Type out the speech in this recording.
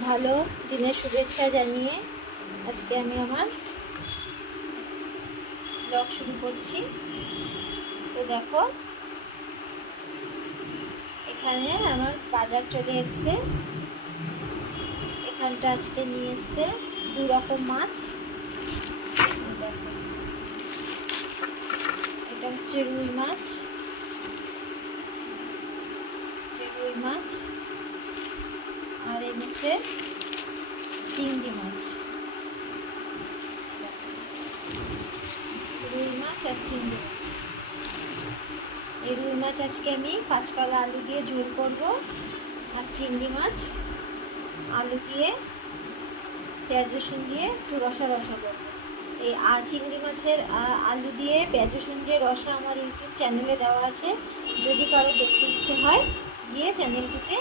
ভালো দিনের শুভেচ্ছা জানিয়ে আজকে আমি আমার ব্লগ শুরু করছি। তো দেখো, এখানে আমার বাজার চলে এসছে। এখানটা আজকে নিয়ে এসছে 2 রকম মাছ। দেখো, এটা হচ্ছে রুই মাছ, আর এনেছে চিংড়ি মাছ। রুই মাছ আর চিংড়ি মাছ। এই রুই মাছ আজকে আমি কাঁচকলা আলু দিয়ে ঝোল করব, আর চিংড়ি মাছ আলু দিয়ে পেঁয়াজ রসুন দিয়ে একটু রসা করবো। এই চিংড়ি মাছের আলু দিয়ে পেঁয়াজ রসুন দিয়ে রসা আমার ইউটিউব চ্যানেলে দেওয়া আছে। যদি কারো দেখতে ইচ্ছে হয় গিয়ে চ্যানেলটিতে